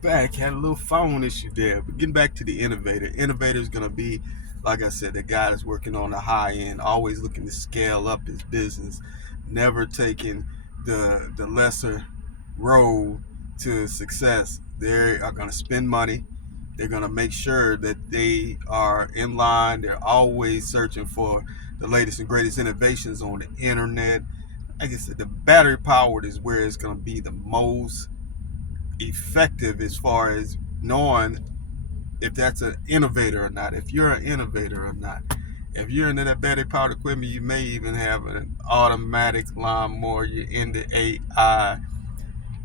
back. Had a little phone issue there, but getting back to the innovator. Innovator is going to be, like I said, the guy that's working on the high end, always looking to scale up his business, never taking the lesser road to success. They are going to spend money. They're going to make sure that they are in line. They're always searching for the latest and greatest innovations on the internet. Like I said, the battery powered is where it's going to be the most effective as far as knowing if that's an innovator or not, if you're an innovator or not. If you're into that battery powered equipment, you may even have an automatic lawnmower. You're into AI.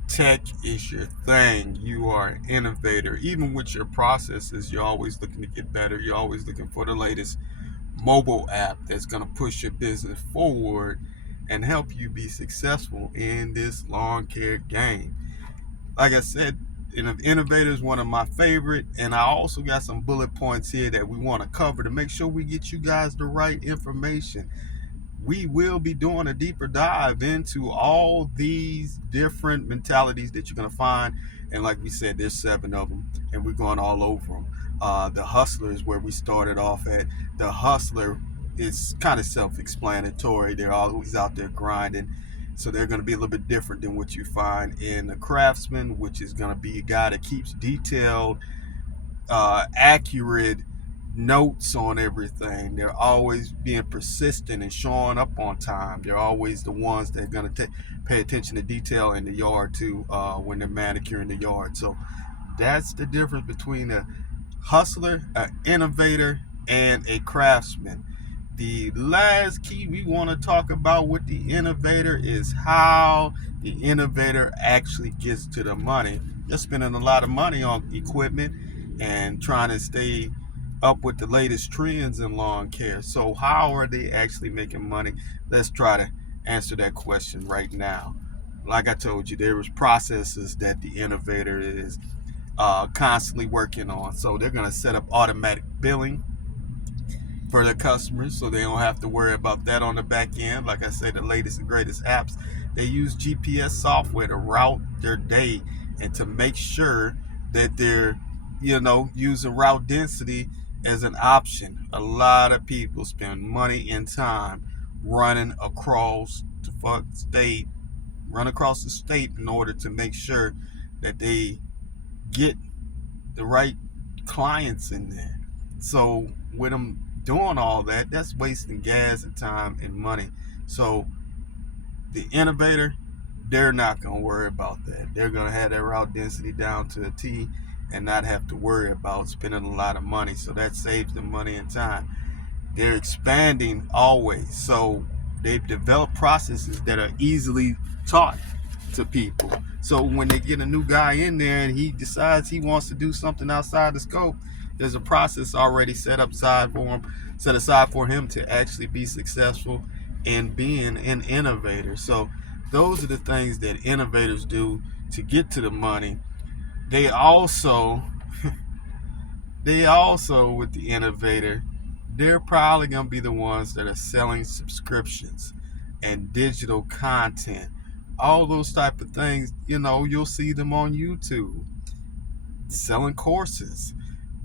Tech is your thing. You are an innovator. Even with your processes, you're always looking to get better. You're always looking for the latest mobile app that's going to push your business forward and help you be successful in this lawn care game. Like I said, innovator is one of my favorite, and I also got some bullet points here that we want to cover to make sure we get you guys the right information. We will be doing a deeper dive into all these different mentalities that you're going to find, and like we said, there's 7 of them, and we're going all over them. The hustler is where we started off at. The hustler is kind of self-explanatory. They're always out there grinding, so they're going to be a little bit different than what you find in the craftsman, which is going to be a guy that keeps detailed, accurate notes on everything. They're always being persistent and showing up on time. They're always the ones that are going to pay attention to detail in the yard too, when they're manicuring the yard. So that's the difference between a hustler, an innovator, and a craftsman. The last key we want to talk about with the innovator is how the innovator actually gets to the money. They're spending a lot of money on equipment and trying to stay up with the latest trends in lawn care. So how are they actually making money? Let's try to answer that question right now. Like I told you, there is processes that the innovator is constantly working on. So they're going to set up automatic billing for their customers, so they don't have to worry about that on the back end. Like I say, the latest and greatest apps, they use GPS software to route their day and to make sure that they're, using route density as an option. A lot of people spend money and time running across the state, run across the state in order to make sure that they get the right clients in there. So with them doing all that, that's wasting gas and time and money. So the innovator, they're not going to worry about that. They're going to have their route density down to a T and not have to worry about spending a lot of money. So that saves them money and time. They're expanding always. So they've developed processes that are easily taught to people. So when they get a new guy in there and he decides he wants to do something outside the scope, there's a process already set aside for him to actually be successful in being an innovator. So those are the things that innovators do to get to the money. They also with the innovator, they're probably going to be the ones that are selling subscriptions and digital content, all those type of things. You'll see them on YouTube selling courses,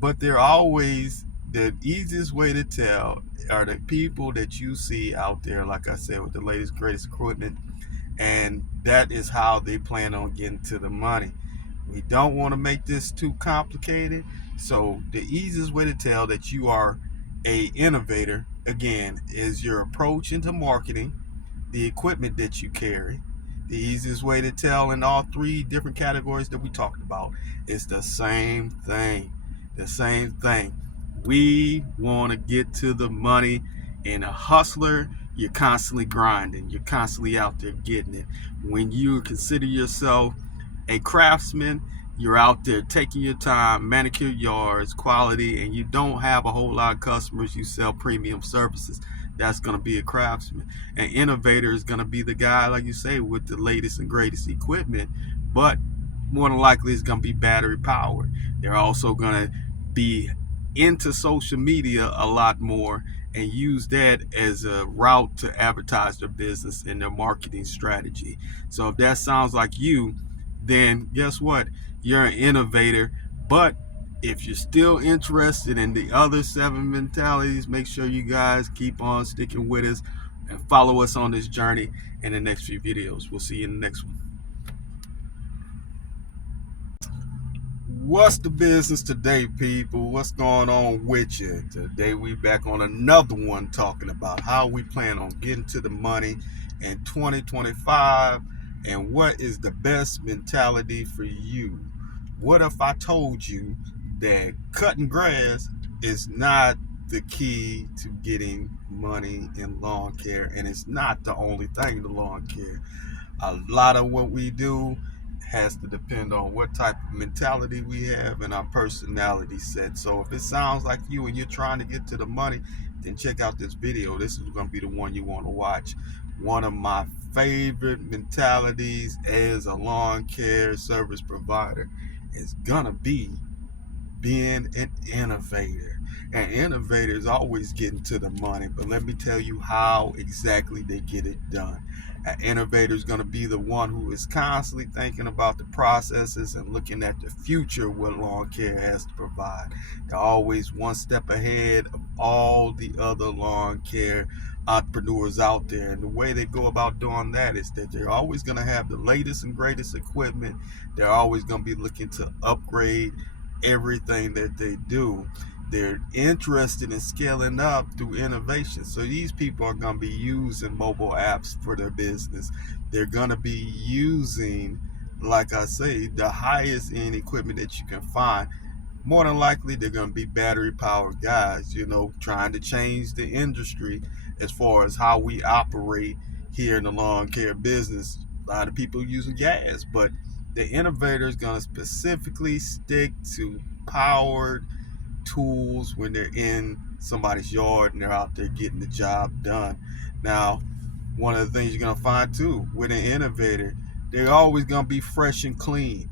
but they're always, the easiest way to tell are the people that you see out there, like I said, with the latest greatest equipment, and that is how they plan on getting to the money. We don't want to make this too complicated. So the easiest way to tell that you are a innovator, again, is your approach into marketing, the equipment that you carry. The easiest way to tell in all 3 different categories that we talked about is the same thing. The same thing. We want to get to the money. And a hustler, you're constantly grinding. You're constantly out there getting it. When you consider yourself a craftsman, you're out there taking your time, manicure yards, quality, and you don't have a whole lot of customers. You sell premium services. That's going to be a craftsman. An innovator is going to be the guy, like you say, with the latest and greatest equipment, but more than likely it's going to be battery powered. They're also going to be into social media a lot more and use that as a route to advertise their business and their marketing strategy. So if that sounds like you, then guess what? You're an innovator. But if you're still interested in the other 7 mentalities, make sure you guys keep on sticking with us and follow us on this journey in the next few videos. We'll see you in the next one. What's the business today, people? What's going on with you? Today we back on another one talking about how we plan on getting to the money in 2025 and what is the best mentality for you. What if I told you that cutting grass is not the key to getting money in lawn care, and it's not the only thing in lawn care? A lot of what we do has to depend on what type of mentality we have and our personality set. So if it sounds like you and you're trying to get to the money, then check out this video. This is going to be the one you want to watch. One of my favorite mentalities as a lawn care service provider is going to be being an innovator. An innovator is always getting to the money, but let me tell you how exactly they get it done. An innovator is going to be the one who is constantly thinking about the processes and looking at the future what lawn care has to provide. They're always one step ahead of all the other lawn care entrepreneurs out there, and the way they go about doing that is that they're always going to have the latest and greatest equipment. They're always going to be looking to upgrade everything that they do. They're interested in scaling up through innovation. So these people are going to be using mobile apps for their business. They're going to be using, like I say, the highest end equipment that you can find. More than likely, they're going to be battery powered guys, trying to change the industry as far as how we operate here in the lawn care business. A lot of people using gas, but the innovator is going to specifically stick to powered tools when they're in somebody's yard and they're out there getting the job done. Now, one of the things you're going to find too with an innovator, they're always going to be fresh and clean.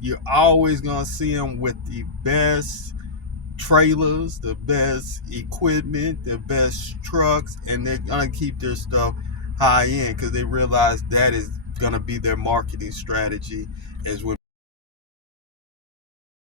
You're always going to see them with the best trailers, the best equipment, the best trucks, and they're going to keep their stuff high end because they realize that is going to be their marketing strategy, as when